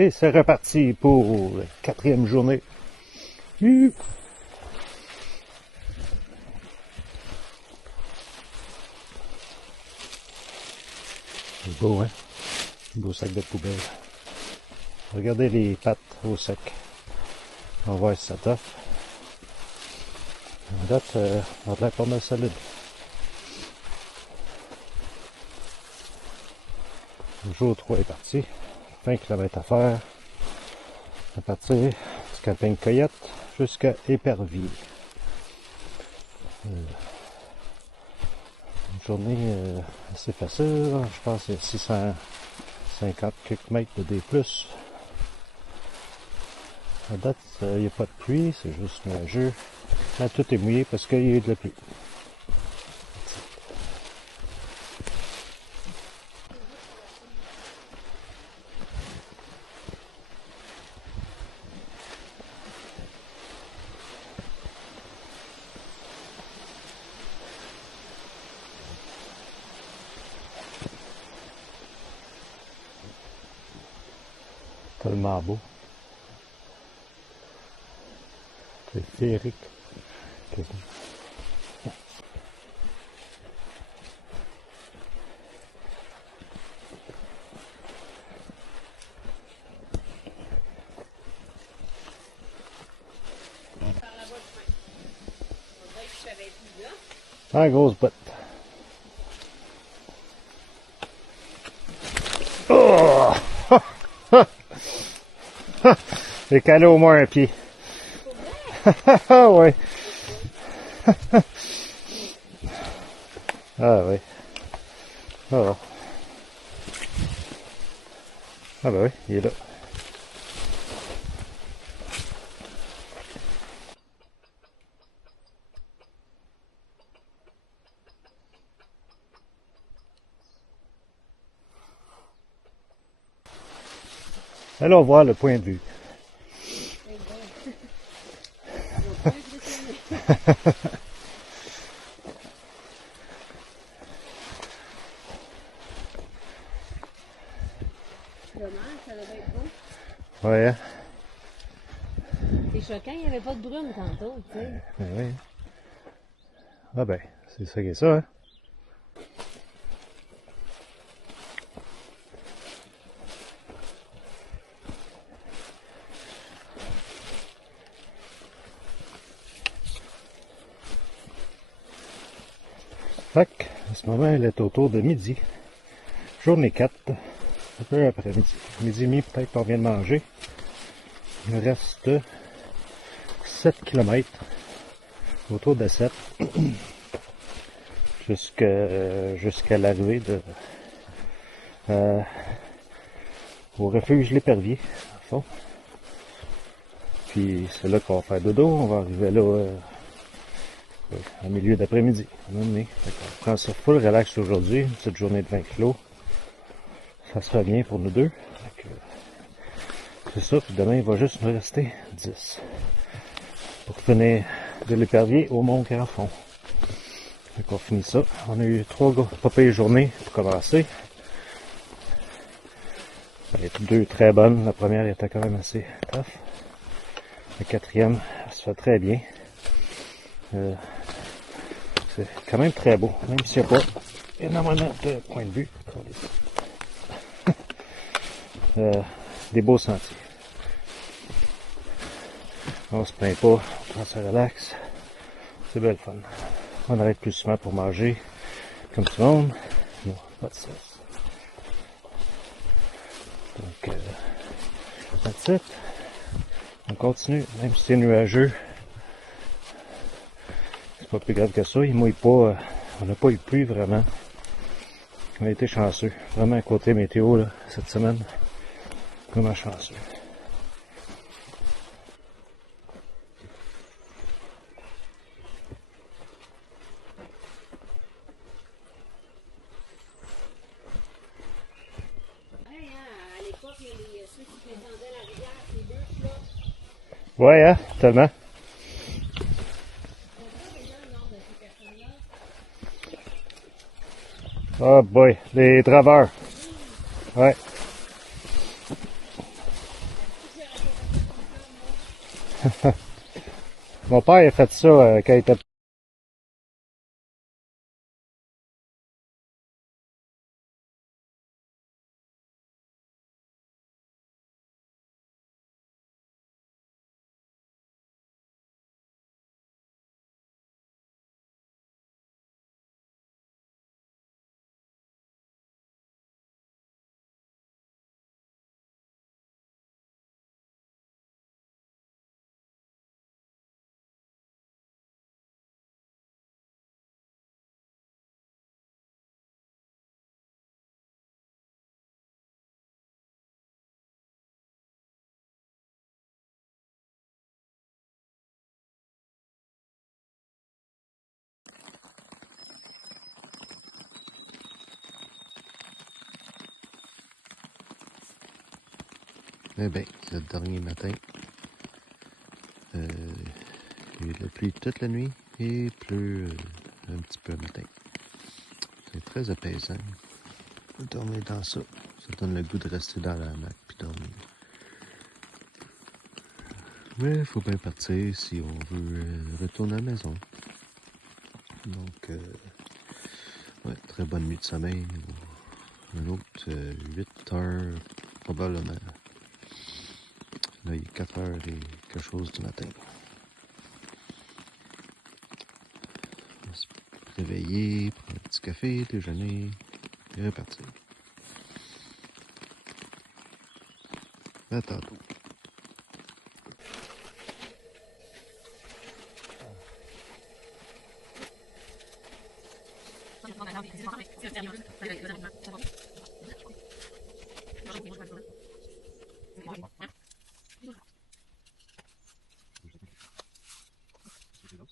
Et c'est reparti pour la 4e journée. C'est beau, hein? Beau sac de poubelle. Regardez les pattes au sec. On va voir si ça t'offre. En date, on a l'air pas mal solide. Le jour 3 est parti. 20 km à faire. À partir du camping Coyote jusqu'à Épervier. Une journée assez facile. Je pense qu'il y a 650 quelques mètres de D+. À date, il n'y a pas de pluie, c'est juste nuageux. Là, tout est mouillé parce qu'il y a eu de la pluie. Tellement beau. C'est féerique. Ah, grosse botte. Oh! J'ai calé au moins un pied. Ah ouais. Ah ouais. Oh. Ah ben oui, il est là. Allons voir le point de vue. Ça devait être beau. Ouais, hein? C'est choquant, il n'y avait pas de brume tantôt, tu sais. Oui. Ah ben, c'est ça qui est ça, hein? Fait à ce moment, il est autour de midi. Journée 4, un peu après midi. Midi et demi, peut-être qu'on vient de manger. Il me reste 7 km, autour de 7, jusqu'à l'arrivée au refuge L'Épervier, en fond. Puis c'est là qu'on va faire dodo, on va arriver là en milieu d'après-midi. On prend ça full relax aujourd'hui, cette journée de 20 kilos. Ça sera bien pour nous deux. C'est ça, puis demain il va juste nous rester 10. Pour finir de l'Épervier au Mont-Carafon. Donc on finit ça. On a eu 3 pas pires journées pour commencer. Deux très bonnes. La première était quand même assez tough. La 4e, elle se fait très bien. C'est quand même très beau, même s'il n'y a pas énormément de points de vue. Des beaux sentiers. On se plaint pas, on prend ça relax. C'est belle fun. On arrête plus souvent pour manger, comme tout le monde. Non, pas de stress. Donc, that's it. On continue, même si c'est nuageux. C'est pas plus grave que ça. Il mouille pas. On n'a pas eu de pluie vraiment. On a été chanceux. Vraiment côté météo là, cette semaine. Vraiment chanceux. Ouais, hein, tellement. Oh boy, les draveurs. Ouais. Mon père a fait ça quand il était... Eh bien, c'est le dernier matin. Il y a eu de la pluie toute la nuit et il pleut un petit peu le matin. C'est très apaisant. Dormir dans ça, ça donne le goût de rester dans la hamac puis dormir. Mais il faut bien partir si on veut retourner à la maison. Donc, ouais, très bonne nuit de sommeil. Un autre 8 heures probablement. Là, il est 4 heures et quelque chose du matin. On va se réveiller, prendre un petit café, déjeuner et repartir. À tantôt.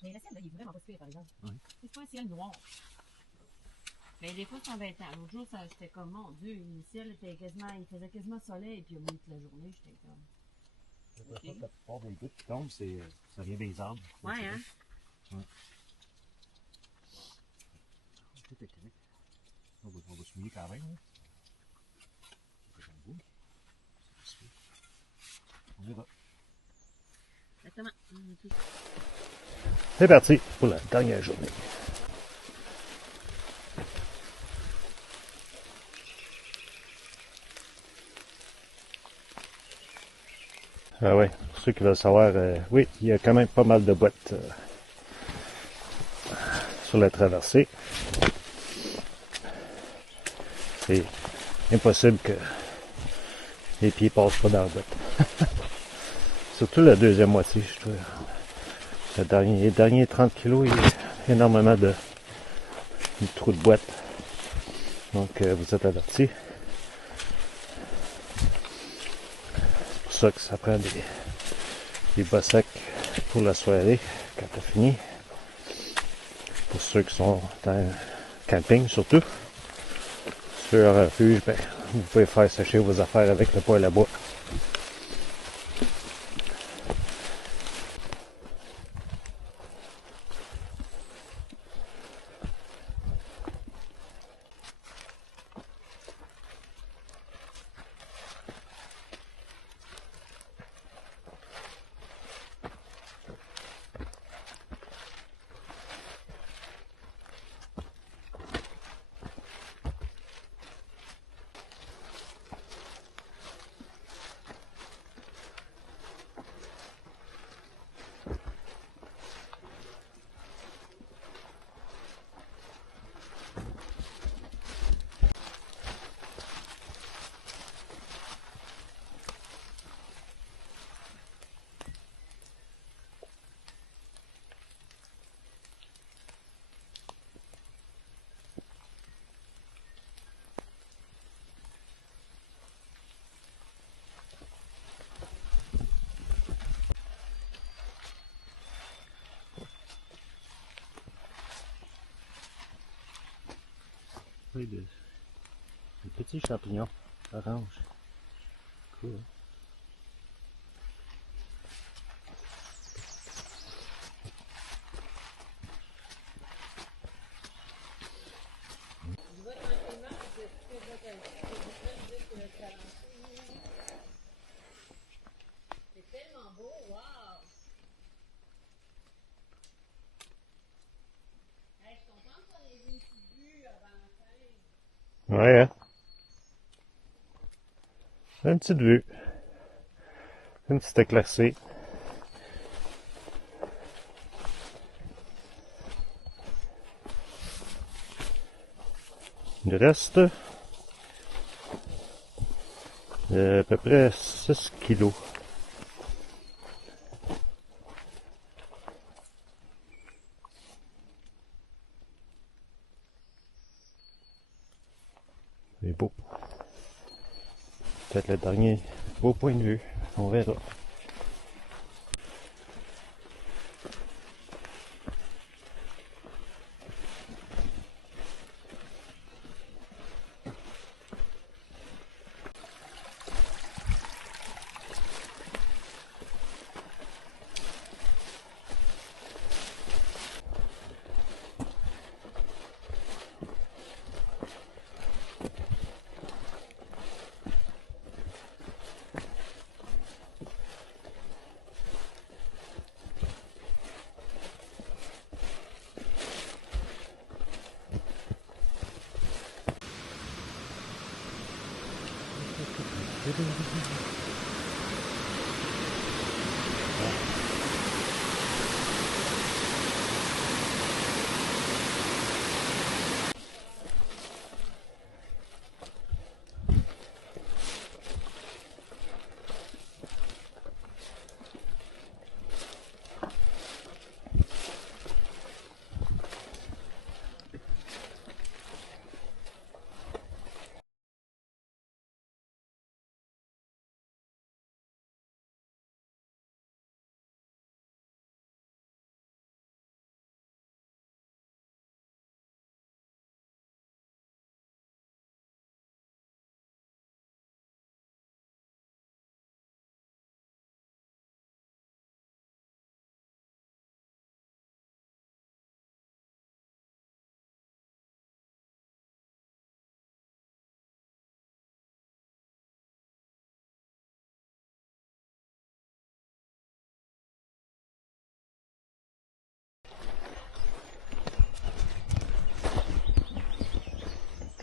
Mais le ciel, là, il est vraiment pas super, par exemple. Oui. C'est pas un ciel noir. Mais des fois, c'est embêtant. L'autre jour, j'étais comme, mon Dieu, le ciel était quasiment, il faisait quasiment soleil, et puis au milieu de la journée, j'étais comme. Okay. La plupart des gouttes qui tombent, ça vient des arbres. Ouais, hein? Ouais. Tout est correct. On va se mouiller quand même. Hein? On verra. Exactement. C'est parti pour la dernière journée. Ah ouais, pour ceux qui veulent savoir, oui, il y a quand même pas mal de boîtes sur la traversée. C'est impossible que les pieds passent pas dans la boîte. Surtout la deuxième moitié, je trouve. Les derniers 30 kilos, il y a énormément de trous de boîte. Donc, vous êtes avertis. C'est pour ça que ça prend des bas sacs pour la soirée, quand t'as fini. Pour ceux qui sont en camping, surtout. Sur un refuge, ben, vous pouvez faire sécher vos affaires avec le poêle à bois. Oui, des petits champignons orange. Cool. C'est tellement beau, wow! Ouais, hein? Une petite vue. Une petite éclaircie. Il reste à peu près 6 kilos. C'est beau. Peut-être le dernier beau point de vue. On verra.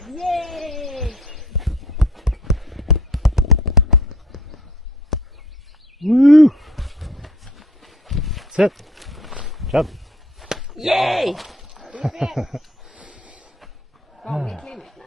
Yeah! Wouh! Sit. Jump. Yay! C'est fait! Bon, on met clé maintenant.